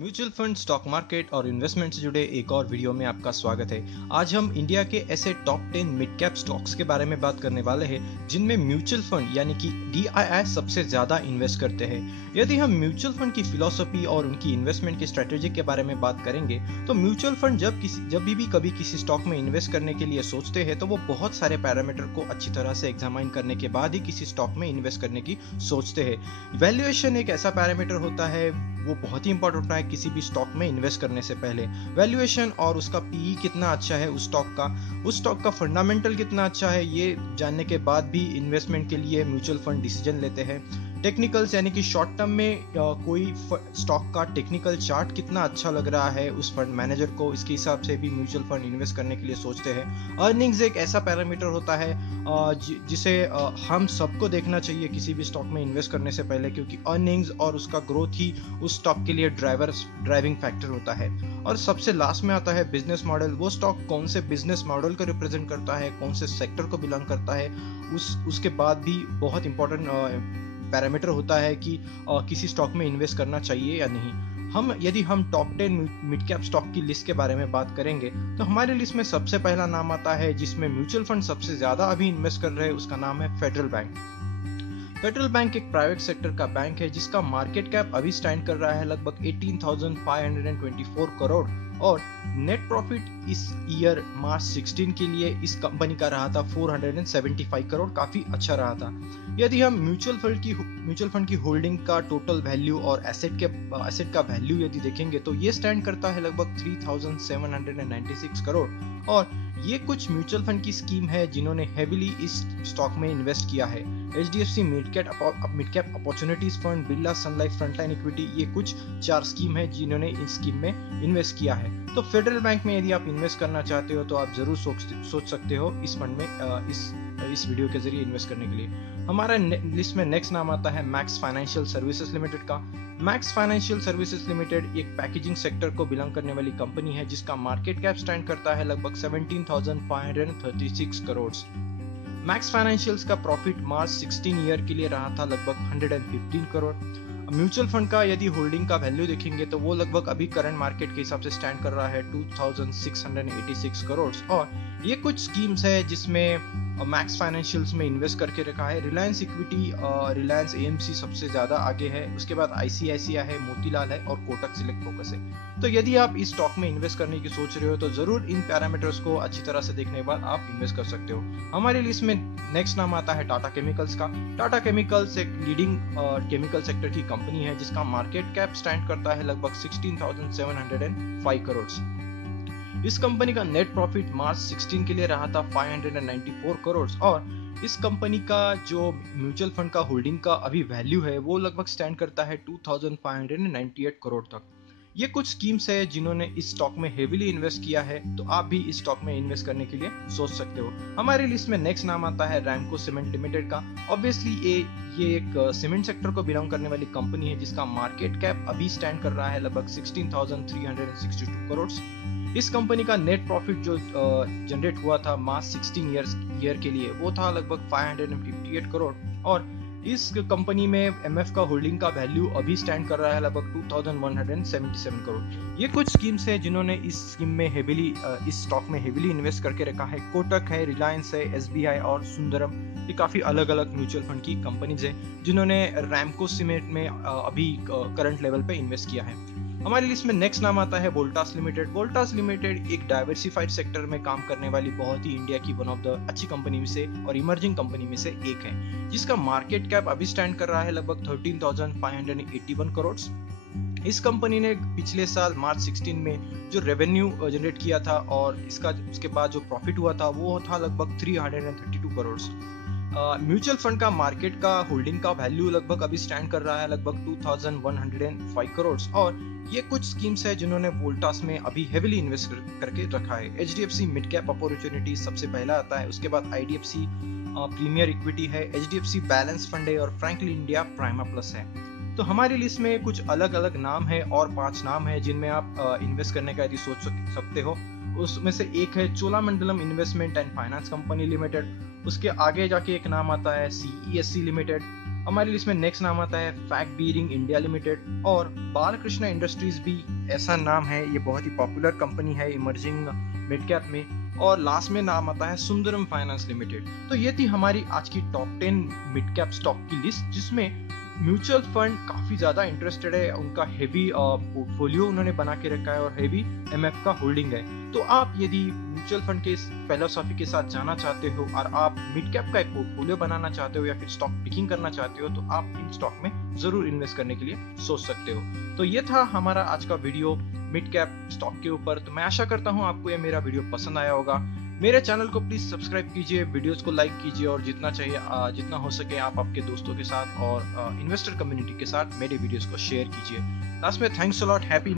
Mutual fund, stock market और investment से जुड़े एक और वीडियो में आपका स्वागत है। आज हम इंडिया के ऐसे टॉप 10 मिड कैप स्टॉक्स के बारे में बात करने वाले हैं जिनमें म्यूचुअल फंड यानी कि DII सबसे ज्यादा इन्वेस्ट करते हैं। यदि हम म्यूचुअल फंड की फिलॉसफी और उनकी इन्वेस्टमेंट की स्ट्रेटेजी के बारे में बात करेंगे तो म्यूचुअल फंड जब भी कभी किसी स्टॉक में इन्वेस्ट करने के लिए सोचते हैं तो वो बहुत सारे पैरामीटर को अच्छी तरह से एग्जामाइन करने के बाद ही किसी स्टॉक में इन्वेस्ट करने की सोचते हैं। वैल्यूएशन एक ऐसा पैरामीटर होता है, वो बहुत ही इंपॉर्टेंट होता है किसी भी स्टॉक में इन्वेस्ट करने से पहले। वैल्यूएशन और उसका पीई कितना अच्छा है उस स्टॉक का फंडामेंटल कितना अच्छा है, ये जानने के बाद भी इन्वेस्टमेंट के लिए म्यूचुअल फंड डिसीजन लेते हैं। टेक्निकल्स यानी कि शॉर्ट टर्म में कोई स्टॉक का टेक्निकल चार्ट कितना अच्छा लग रहा है उस फंड मैनेजर को, इसके हिसाब से भी म्यूचुअल फंड इन्वेस्ट करने के लिए सोचते हैं। अर्निंग्स एक ऐसा पैरामीटर होता है जिसे हम सबको देखना चाहिए किसी भी स्टॉक में इन्वेस्ट करने से पहले, क्योंकि अर्निंग्स और उसका ग्रोथ ही उस स्टॉक के लिए ड्राइविंग फैक्टर होता है। और सबसे लास्ट में आता है बिजनेस मॉडल। वो स्टॉक कौन से बिजनेस मॉडल को रिप्रेजेंट करता है, कौन से सेक्टर को बिलोंग करता है, उसके बाद भी बहुत इंपॉर्टेंट पैरामीटर होता है कि किसी स्टॉक में इन्वेस्ट करना चाहिए या नहीं। यदि हम टॉप 10 मिड कैप स्टॉक की लिस्ट के बारे में बात करेंगे तो हमारे लिस्ट में सबसे पहला नाम आता है जिसमें म्यूचुअल फंड सबसे ज्यादा अभी इन्वेस्ट कर रहे हैं, उसका नाम है फेडरल बैंक। फेडरल बैंक एक प्राइवेट सेक्टर का बैंक है जिसका मार्केट कैप अभी स्टैंड कर रहा है लगभग 18,524 करोड़ और नेट प्रॉफिट इस ईयर मार्च 16 के लिए इस कंपनी का रहा था 475 करोड़, काफी अच्छा रहा था। यदि हम म्यूचुअल फंड की होल्डिंग का टोटल वैल्यू और एसेट का वैल्यू यदि देखेंगे तो ये स्टैंड करता है लगभग 3,796 करोड़ और ये कुछ म्यूचुअल फंड की स्कीम है जिन्होंने हेविली इस स्टॉक में इन्वेस्ट किया है। HDFC mid cap opportunities fund, Birla sun life frontline equity, ये कुछ 4 स्कीम है जिन्होंने इस स्कीम में इन्वेस्ट किया है। तो फेडरल बैंक में यदि आप इन्वेस्ट करना चाहते हो तो आप जरूर सोच सकते हो इस फंड में इस वीडियो के जरिए इन्वेस्ट करने के लिए। हमारा लिस्ट में नेक्स्ट नाम आता है मैक्स फाइनेंशियल सर्विसेज लिमिटेड का। मैक्स फाइनेंशियल सर्विसेज लिमिटेड एक पैकेजिंग सेक्टर को बिलोंग करने वाली कंपनी है जिसका मार्केट कैप स्टैंड करता है लगभग 17,536 करोड़। मैक्स फाइनेंशियल्स का प्रॉफिट मार्च 16 ईयर के लिए रहा था लगभग 115 करोड़। म्यूचुअल फंड का यदि होल्डिंग का वैल्यू देखेंगे तो वो लगभग अभी करंट मार्केट के हिसाब से स्टैंड कर रहा है 2,686 करोड़ और ये कुछ स्कीम्स है जिसमें मैक्स फाइनेंशियल्स में इन्वेस्ट करके रखा है। रिलायंस इक्विटी, रिलायंस AMC सबसे ज्यादा आगे है, उसके बाद ICICI है, मोतीलाल है और कोटक सिलेक्ट फोकस है। तो यदि आप इस स्टॉक में इन्वेस्ट करने की सोच रहे हो तो जरूर इन पैरामीटर्स को अच्छी तरह से देखने के बाद आप इन्वेस्ट कर सकते हो। हमारी लिस्ट में नेक्स्ट नाम आता है टाटा केमिकल्स का। टाटा केमिकल्स एक लीडिंग केमिकल सेक्टर की कंपनी है जिसका मार्केट कैप स्टैंड करता है लगभग 16,705 करोड़। इस कंपनी का नेट प्रॉफिट मार्च 16 के लिए रहा था 594 करोड़ और इस कंपनी का जो म्यूचुअल फंड का होल्डिंग का अभी वैल्यू है वो लगभग स्टैंड करता है 2,598 करोड़ तक। ये कुछ स्कीम्स है जिन्होंने इस स्टॉक में हेविली इन्वेस्ट किया है, तो आप भी इस स्टॉक में इन्वेस्ट करने के लिए सोच सकते हो। हमारी लिस्ट में नेक्स्ट नाम आता है रैमको सीमेंट लिमिटेड का। ऑब्वियसली ये एक सीमेंट सेक्टर को बिलोंग करने वाली कंपनी है जिसका मार्केट कैप अभी स्टैंड कर रहा है लगभग 16,362 करोड़। इस कंपनी का नेट प्रॉफिट जो जनरेट हुआ था मार्च 16 ईयर के लिए वो था लगभग 558 करोड़ और इस कंपनी में MF का होल्डिंग का वैल्यू अभी स्टैंड कर रहा है लगभग 2,177 करोड़। ये कुछ स्कीम्स है जिन्होंने इस स्टॉक में हेविली इन्वेस्ट करके रखा है। कोटक है, रिलायंस है, SBI और सुंदरम, ये काफी अलग अलग म्यूचुअल फंड की कंपनीज है जिन्होंने रैमको सीमेंट में अभी करंट लेवल पे इन्वेस्ट किया है। हमारी लिस्ट में नेक्स्ट नाम आता है वोल्टास लिमिटेड। वोल्टास लिमिटेड एक डाइवर्सिफाइड सेक्टर में काम करने वाली बहुत ही इंडिया की वन ऑफ द अच्छी कंपनी में से और इमर्जिंग कंपनी में से एक है जिसका मार्केट कैप अभी स्टैंड कर रहा है लगभग 13,581 करोड़। इस कंपनी ने पिछले साल मार्च 16 में जो रेवेन्यू जनरेट किया था और उसके बाद जो प्रॉफिट हुआ था वो था लगभग 332 करोड़। म्यूचुअल फंड का मार्केट का होल्डिंग का वैल्यू लगभग अभी स्टैंड कर रहा है लगभग 2,105 करोड़ और ये कुछ स्कीम्स है जिन्होंने वोल्टास में अभी हेविली इन्वेस्ट करके रखा है। HDFC मिड कैप अपॉर्चुनिटी सबसे पहला आता है, उसके बाद IDFC प्रीमियर इक्विटी है, HDFC बैलेंस फंड है और फ्रैंकलिन इंडिया प्राइमा प्लस है। तो हमारी लिस्ट में कुछ अलग अलग नाम है और 5 नाम है जिनमें आप इन्वेस्ट करने का यदि सोच सकते हो। उसमें से एक है Cholamandalam investment and finance company limited, उसके आगे जाके एक नाम आता है CESC लिमिटेड, हमारी लिस्ट में नेक्स्ट नाम आता है फैक्ट बीयरिंग इंडिया लिमिटेड, और बालकृष्ण इंडस्ट्रीज भी ऐसा नाम है। ये बहुत ही पॉपुलर कंपनी है इमर्जिंग मिड कैप में। और लास्ट में नाम आता है सुंदरम फाइनेंस लिमिटेड। तो ये थी हमारी आज की टॉप 10 मिड कैप स्टॉक की लिस्ट, जिसमें म्यूचुअल फंड काफी ज्यादा इंटरेस्टेड है, उनका हेवी पोर्टफोलियो उन्होंने बना के रखा है और हेवी एमएफ का होल्डिंग है। तो आप यदि म्यूचुअल फंड के फिलोसॉफी के साथ जाना चाहते हो और आप मिड कैप का एक पोर्टफोलियो बनाना चाहते हो या फिर स्टॉक पिकिंग करना चाहते हो, तो आप इन स्टॉक में जरूर इन्वेस्ट करने के लिए सोच सकते हो। तो ये था हमारा आज का वीडियो मिड कैप स्टॉक के ऊपर। तो मैं आशा करता हूँ आपको ये मेरा वीडियो पसंद आया होगा। मेरे चैनल को प्लीज सब्सक्राइब कीजिए, वीडियोस को लाइक कीजिए, और जितना चाहिए जितना हो सके आप आपके दोस्तों के साथ और इन्वेस्टर कम्युनिटी के साथ मेरे वीडियोस को शेयर कीजिए। लास्ट में थैंक्स अ लॉट, हैप्पी